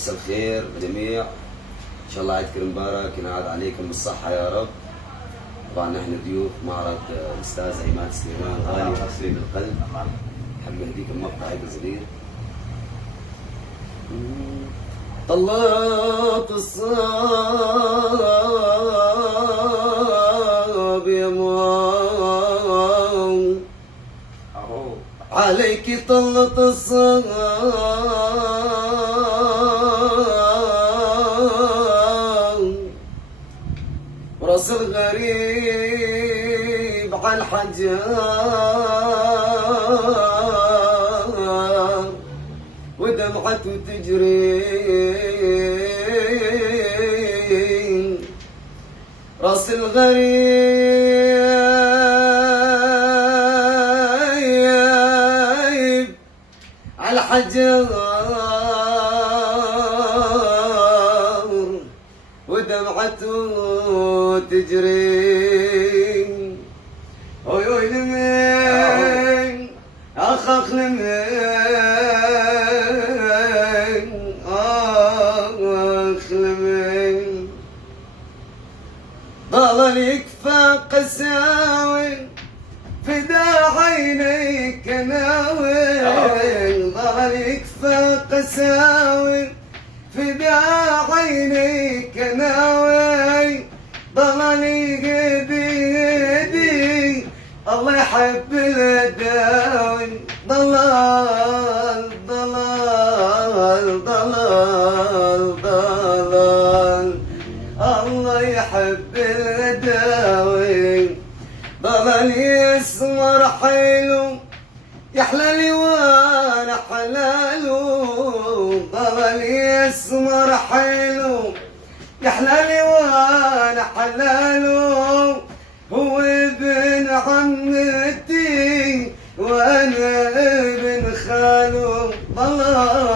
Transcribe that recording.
مساء الخير جميع، ان شاء الله عيدكم مبارك، ينعاد عليكم بالصحة يا رب. طبعا نحن ضيوف معرض الاستاذ عماد سليمان غالي وحصري بالقلب. حب نهديكم مقطع هيك صغير. طلعت الصاب يا مام عليك طلت الصاب راس الغريب عالحجار ودمعته تجري راس الغريب عالحجار ودمعته تجري. اوي اوي لمن اخاك لمن اخ لمن ضل يكفى قساوي فدا عينيك ناوي ضل يكفى قساوي فدا عينيك ناوي ضل يهدي الله يحب الداوي ضلال ضلال ضلال ضلال الله يحب الداوي ضلال يسمر حيله يحلالي وانا حلاله ضلال يسمر حيله يحلالي وانا حلاله هو ابن عمتي وانا ابن خاله ضلال